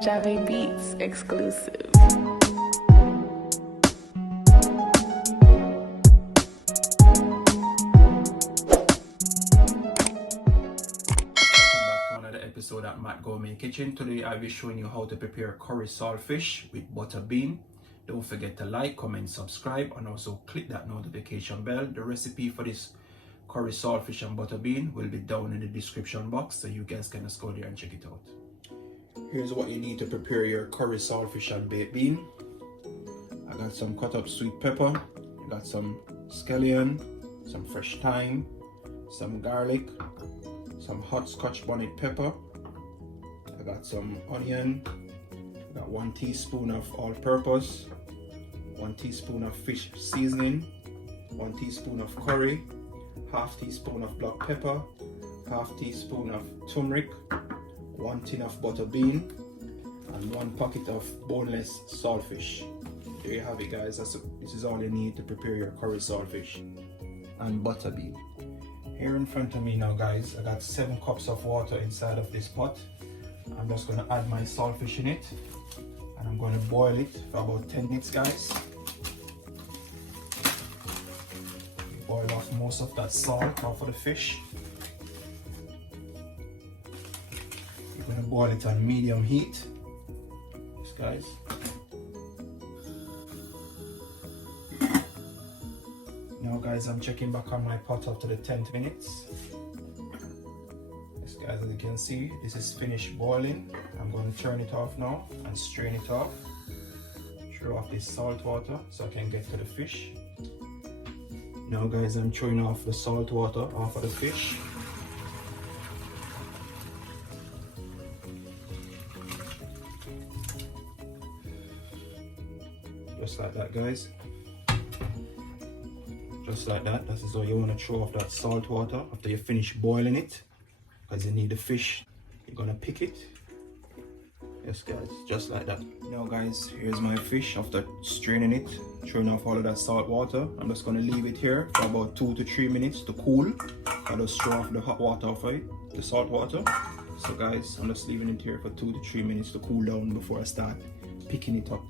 Java Beats exclusive. Episode at Matt Gourmet Kitchen. Today I'll be showing you how to prepare curry saltfish with butter bean. Don't forget to like, comment, subscribe, and also click that notification bell. The recipe for this curry saltfish and butter bean will be down in the description box, so you guys can just go there and check it out. Here's what you need to prepare your curry saltfish and baked bean. I got some cut up sweet pepper, I got some scallion, some fresh thyme, some garlic, some hot Scotch bonnet pepper. I got some onion. I got 1 teaspoon of all-purpose, 1 teaspoon of fish seasoning, 1 teaspoon of curry, half teaspoon of black pepper, half teaspoon of turmeric, 1 tin of butter bean, and 1 pocket of boneless saltfish. There you have it, guys. This is all you need to prepare your curry saltfish and butter bean. Here in front of me now, guys, I got 7 cups of water inside of this pot. I'm just going to add my saltfish in it, and I'm going to boil it for about 10 minutes, guys. Boil off most of that salt off of the fish. You're going to boil it on medium heat, guys. Now, guys, I'm checking back on my pot after the 10th minutes. Yes, guys, as you can see, this is finished boiling. I'm going to turn it off now and strain it off. Throw off this salt water so I can get to the fish. Now, guys, I'm throwing off the salt water off of the fish. Just like that, guys. Just like that. This is how you want to throw off that salt water after you finish boiling it, because you need the fish. You're gonna pick it. Yes, guys, just like that. Now, guys, here's my fish after straining it, throwing off all of that salt water. I'm just gonna leave it here for about 2 to 3 minutes to cool. I'll just throw off the hot water off it, the salt water. So, guys, I'm just leaving it here for 2 to 3 minutes to cool down before I start picking it up.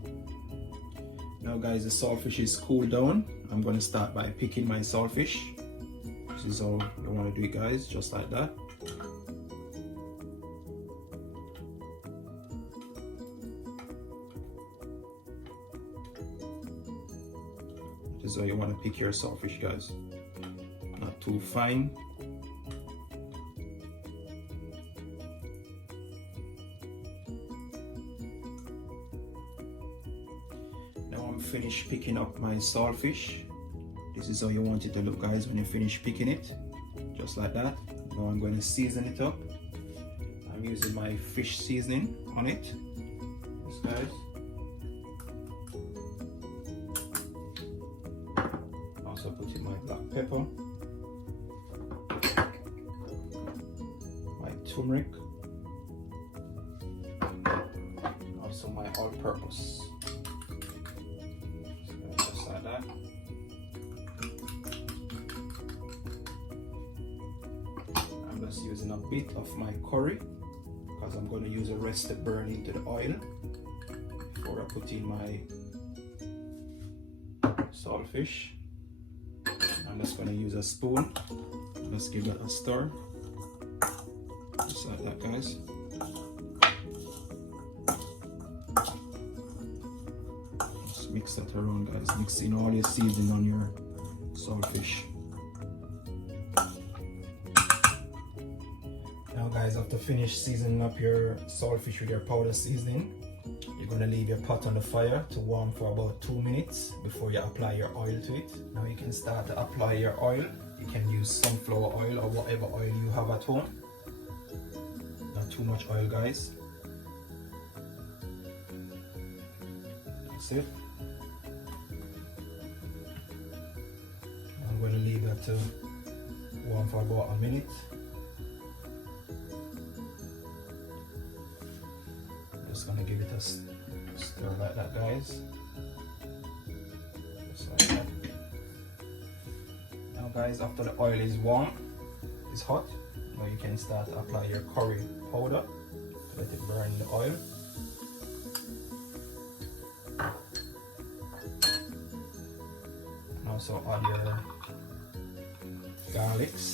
Now, guys, the saltfish is cooled down. I'm going to start by picking my saltfish. This is how you want to do it, guys, just like that. This is how you want to pick your saltfish, guys. Not too fine. Finish picking up my saltfish. This is how you want it to look, guys, when you finish picking it, just like that. Now I'm going to season it up. I'm using my fish seasoning on it. Yes, guys. Also put in my black pepper, my turmeric, also my all-purpose. That. I'm just using a bit of my curry because I'm going to use the rest to burn into the oil before I put in my saltfish. I'm just going to use a spoon. Let's give that a stir. Just like that, guys. Mix that around, guys. Mix in all your seasoning on your saltfish. Now, guys, after finish seasoning up your saltfish with your powder seasoning, you're going to leave your pot on the fire to warm for about 2 minutes before you apply your oil to it. Now you can start to apply your oil. You can use sunflower oil or whatever oil you have at home. Not too much oil, guys. That's it. I'm going to leave that to warm for about a minute. Just going to give it a stir like that, guys. Just like that. Now, guys, after the oil is warm, it's hot, now you can start to apply your curry powder to let it burn in the oil. Also add your garlics.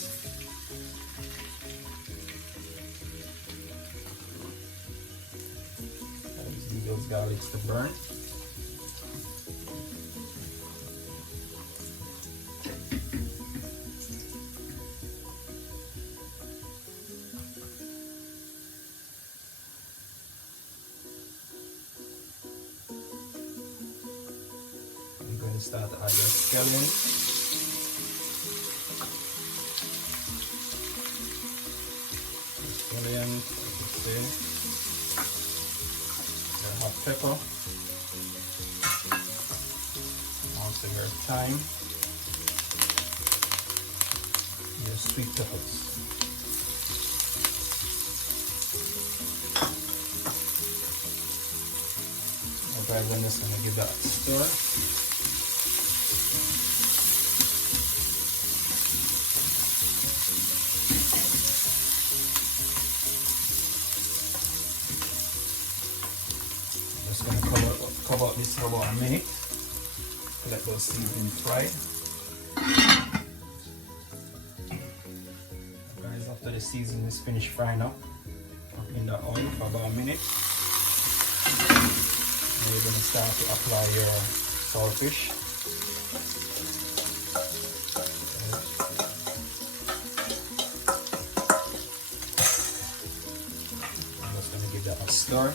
Just leave those garlics to burn. I'm going to start to add your scallions. Scallions, like I say. Your hot pepper. Also your thyme. Your sweet peppers. Okay, I'm just going to give that a stir. Just going to cover this for about a minute to let those seasonings fry. Guys, after the seasoning is finished frying up, in the oil for about a minute. Now you're going to start to apply your saltfish. I'm just going to give that a stir.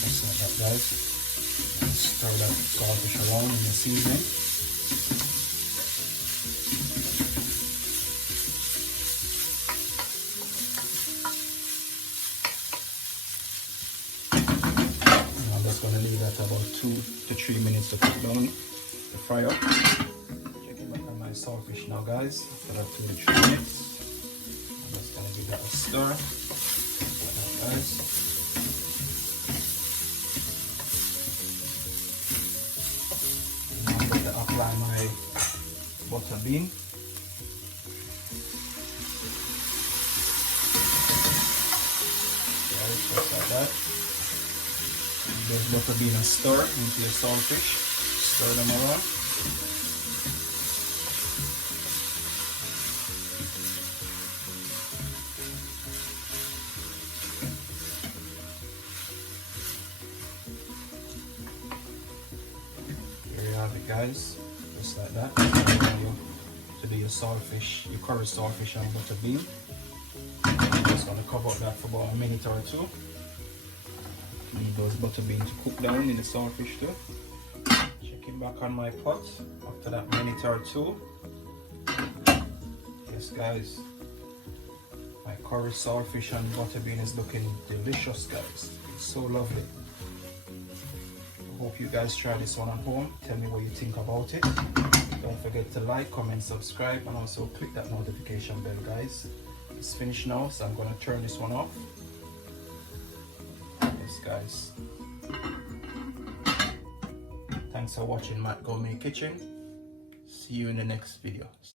Just like that, guys. Stir that saltfish around in the seasoning. And I'm just going to leave that about 2 to 3 minutes to cook down, to fry up. Checking back on my saltfish now, guys. After that 2 to 3 minutes, I'm just going to give that a stir. Like that, guys. Apply my butter bean. Right, just like that. Give butter bean a stir into your saltfish. Stir them around. Here you have it, guys. Just like that. To do your saltfish, your curry saltfish and butter bean. I'm just going to cover that for about a minute or two. Leave those butter beans to cook down in the saltfish too. Checking back on my pot after that minute or two. Yes, guys, my curry saltfish and butter bean is looking delicious, guys. It's so lovely. Hope you guys try this one at home. Tell me what you think about it. Don't forget to like, comment, subscribe, and also click that notification bell, guys. It's finished now, so I'm going to turn this one off. Yes, guys. Thanks for watching Matt Gourmet Kitchen. See you in the next video.